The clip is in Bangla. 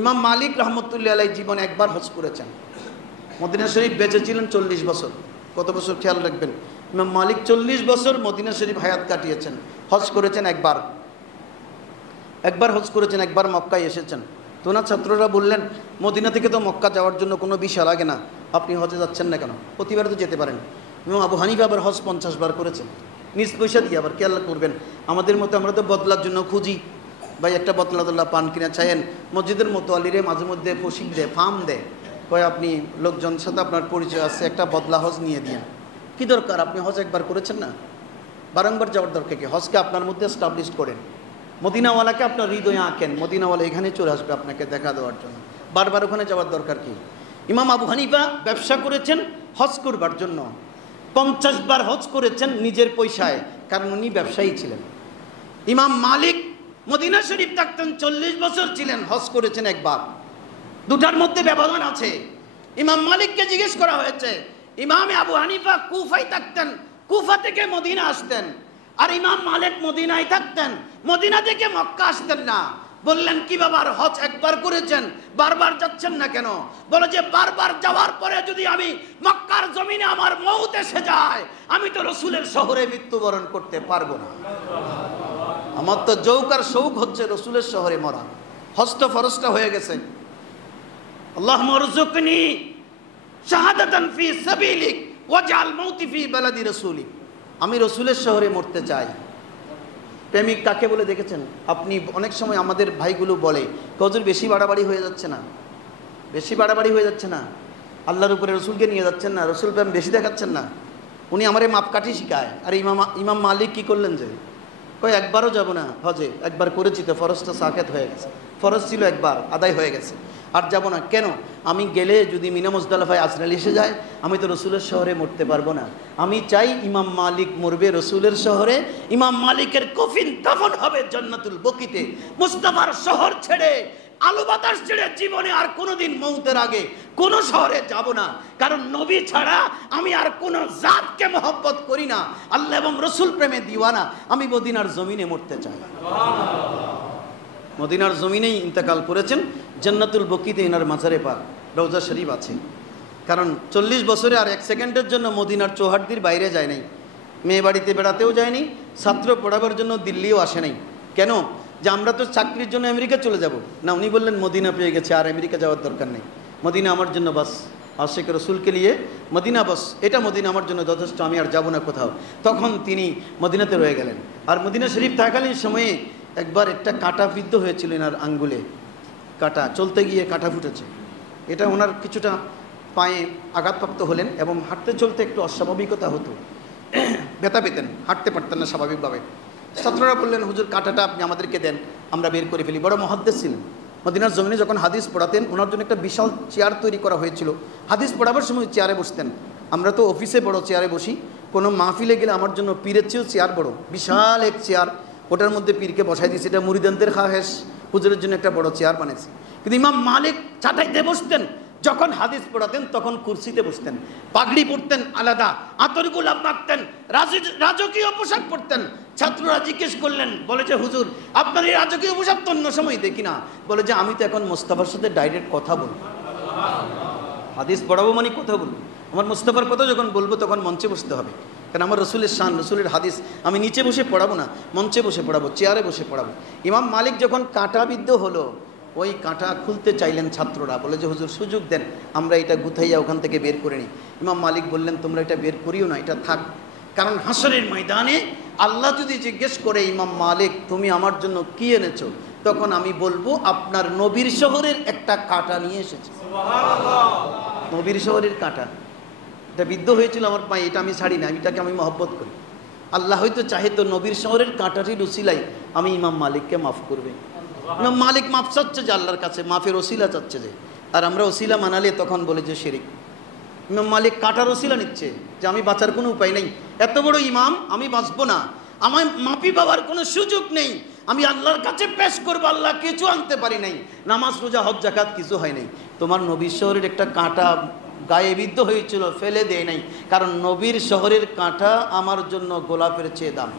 ইমাম মালিক রহমতুল্লাহ আলাইহি জীবনে একবার হজ করেছেন। মদিনা শরীফ বেঁচে ছিলেন 40 বছর। কত বছর খেয়াল রাখবেন, ইমাম মালিক 40 বছর মদিনা শরীফ হায়াত কাটিয়েছেন। হজ করেছেন একবার হজ করেছেন, একবার মক্কায় এসেছেন। তো ওনার ছাত্ররা বললেন, মদিনা থেকে তো মক্কা যাওয়ার জন্য কোনো ভিসা লাগে না, আপনি হজে যাচ্ছেন না কেন? প্রতিবার তো যেতে পারেন। ইমাম আবু হানিফা আবার হজ 50 বার করেছেন, নিজ পয়সা দিয়ে। আবার খেয়াল করবেন, আমাদের মতো আমরা তো বদলার জন্য খুঁজি, ভাই একটা বদলা পান কিনা চাইেন। মসজিদের মতো আলিরে মাঝে মধ্যে প্রশিক দেয়, ফার্ম দেয়, কয় আপনি লোকজনের সাথে আপনার পরিচয় আছে, একটা বদলা হজ নিয়ে দিন। কি দরকার? আপনি হজ একবার করেছেন না, বারংবার যাওয়ার দরকার কি? হজকে আপনার মধ্যে এস্টাবলিশ করেন, মদিনাওয়ালাকে আপনার হৃদয়ে আঁকেন, মদিনাওয়ালা এখানে চলে আসবে আপনাকে দেখা দেওয়ার জন্য। বারবার ওখানে যাওয়ার দরকার কি? ইমাম আবু হানিফা ব্যবসা করেছেন হজ করবার জন্য, 50 বার হজ করেছেন নিজের পয়সায়, কারণ উনি ব্যবসায়ী ছিলেন। ইমাম মালিক মদিনা শরীফ থাকতেন, 40 বছর ছিলেন, হজ করেছেন একবার। দুটার মধ্যে ব্যবধান আছে। ইমাম মালিককে জিজ্ঞেস করা হয়েছে, ইমাম আবু হানিফা কুফায় থাকতেন, কুফা থেকে মদিনা আসতেন, আর ইমাম মালিক মদিনায় থাকতেন, মদিনা থেকে মক্কা আসতেন না। বললেন, কি বাবার হজ একবার করেছেন, বারবার যাচ্ছেন না কেন? বলে যে বারবার যাওয়ার পরে যদি আমি মক্কার জমিনে আমার মউত এসে যায়, আমি তো রসুলের শহরে মৃত্যুবরণ করতে পারবো না। আমার তো জৌকার শৌক হচ্ছে রসুলের শহরে মরা। হস্ত ফরজটা হয়ে গেছে। আল্লাহুম্মা রযুকনি শাহাদাতান ফি সাবিলিক ওয়াজআল মাউতি ফি বালাদি রাসূলিক। আমি রসুলের শহরে মরতে চাই। প্রেমিক কাকে বলে দেখেছেন আপনি? অনেক সময় আমাদের ভাইগুলো বলে, হুজুর বেশি বাড়াবাড়ি হয়ে যাচ্ছে না, বেশি বাড়াবাড়ি হয়ে যাচ্ছে না, আল্লাহর উপরে রসুলকে নিয়ে যাচ্ছেন না, রসুল প্রেম বেশি দেখাচ্ছেন না। উনি আমারে মাপকাঠি শিখায়। আর ইমাম মালিক কি করলেন যে কই একবারও যাব না হজে, একবার করেছি তো, ফরজটা সাকেত হয়ে গেছে, ফরজ ছিল একবার আদায় হয়ে গেছে, আর যাব না। কেন? আমি গেলে যদি মিনা মুজদালিফায় আজরাইল এসে যায়, আমি তো রসুলের শহরে মরতে পারবো না। আমি চাই ইমাম মালিক মরবে রসুলের শহরে, ইমাম মালিকের কফিন দাফন হবে জান্নাতুল বকিতে। মুস্তাফার শহর ছেড়ে, আলো বাতাস ছেড়ে জীবনে আর কোনোদিন মউতের আগে কোনো শহরে যাব না, কারণ নবী ছাড়া আমি আর কোনো জাতকে মহব্বত করি না। আল্লাহ এবং রসুল প্রেমে দিওয়ানা। আমি মদিনার জমিনে মরতে চাই। মদিনার জমিনেই ইন্তেকাল করেছেন। জান্নাতুল বকিতে এনার মাজারে পাক, রওজা শরীফ আছে। কারণ 40 বছরে আর 1 সেকেন্ডের জন্য মদিনার চৌহাট্টির বাইরে যায় নাই, মেয়ে বাড়িতে বেড়াতেও যায়নি, ছাত্র পড়াবার জন্য দিল্লিও আসে নাই। কেন? যে আমরা তো চাকরির জন্য আমেরিকা চলে যাব না। উনি বললেন মদিনা পেয়ে গেছে, আর আমেরিকা যাওয়ার দরকার নেই, মদিনা আমার জন্য বাস। আশিক রসুলকে নিয়ে মদিনা বাস, এটা মদিনা আমার জন্য যথেষ্ট, আমি আর যাব না কোথাও। তখন তিনি মদিনাতে রয়ে গেলেন। আর মদিনা শরীফ থাকালীন সময়ে একবার একটা কাঁটা বিদ্ধ হয়েছিল এনার আঙ্গুলে, কাঁটা, চলতে গিয়ে কাঁটা ফুটেছে। এটা ওনার কিছুটা পায়ে আঘাতপ্রাপ্ত হলেন এবং হাঁটতে চলতে একটু অস্বাভাবিকতা হতো, ব্যথা পেতেন, হাঁটতে পারতেন না স্বাভাবিকভাবে। ছাত্ররা বললেন, হুজুর কাঁটাটা আপনি আমাদেরকে দেন, আমরা বের করে ফেলি। বড় মুহাদ্দিস ছিলেন। মদিনার জমিনে যখন হাদিস পড়াতেন, ওনার জন্য একটা বিশাল চেয়ার তৈরি করা হয়েছিল। হাদিস পড়াবার সময় চেয়ারে বসতেন। আমরা তো অফিসে বড় চেয়ারে বসি, কোনো মাহফিলে গেলে আমার জন্য পীরের চেয়েও চেয়ার বড়, বিশাল এক চেয়ার, ওটার মধ্যে পীরকে বসাই দিয়েছে। এটা মুরিদানদের খাহেস, হুজুরের জন্য একটা বড় চেয়ার বানিয়েছে। কিন্তু ইমাম মালিক চাটাইতে বসতেন, যখন হাদিস পড়াতেন তখন কুরসিতে বসতেন, পাগড়ি পরতেন আলাদা, আতর গোলাপ মাখতেন, রাজকীয় পোশাক পরতেন। ছাত্ররা জিজ্ঞেস করলেন, বলে যে হুজুর আপনার এই রাজকীয় পোশাক তো অন্য সময় দেখি না। বলে যে আমি তো এখন মোস্তফার সাথে ডাইরেক্ট কথা বলবো, হাদিস পড়াবো মানে কথা বলবো। আমার মোস্তফার কথা যখন বলবো তখন মঞ্চে বসতে হবে, কারণ আমার রসুলের শান, রসুলের হাদিস আমি নিচে বসে পড়াবো না, মঞ্চে বসে পড়াবো, চেয়ারে বসে পড়াবো। ইমাম মালিক যখন কাঁটাবিদ্ধ হলো, ওই কাঁটা খুলতে চাইলেন ছাত্ররা, বলে যে হুজুর সুযোগ দেন, আমরা এটা গুথাইয়া ওখান থেকে বের করে নিই। ইমাম মালিক বললেন, তোমরা এটা বের করিও না, এটা থাক, কারণ হাসরের ময়দানে আল্লাহ যদি জিজ্ঞেস করে, ইমাম মালিক তুমি আমার জন্য কি এনেছো, তখন আমি বলবো আপনার নবীর শহরের একটা কাঁটা নিয়ে এসেছি। নবীর শহরের কাঁটা, এটা বিদ্ধ হয়েছিল আমার পায়ে, এটা আমি ছাড়ি না, এটাকে আমি মহব্বত করি। আল্লাহ হয়তো চাহে তো নবীর শহরের কাঁটাটির উসিলাই আমি ইমাম মালিককে মাফ করবে। ইমাম মালিক মাফ চাচ্ছে যে আল্লাহর কাছে, মাফের ওসিলা চাচ্ছে যে, আর আমরা ওসিলা মানালে তখন বলে যে শিরিক। ইমাম মালিক কাঁটার ওসিলা নিচ্ছে যে আমি বাঁচার কোনো উপায় নেই, এত বড় ইমাম আমি বাঁচবো না, আমার মাপি পাওয়ার কোনো সুযোগ নেই, আমি আল্লাহর কাছে পেশ করবো, আল্লাহ কিছু আনতে পারি নাই, নামাজ রোজা হজ যাকাত কিছু হয় নাই। তোমার নবীর শহরের একটা কাঁটা গায়ে বিদ্ধ হয়েছিল, ফেলে দেয় নাই, কারণ নবীর শহরের কাঁটা আমার জন্য গোলাপের চেয়ে দামি।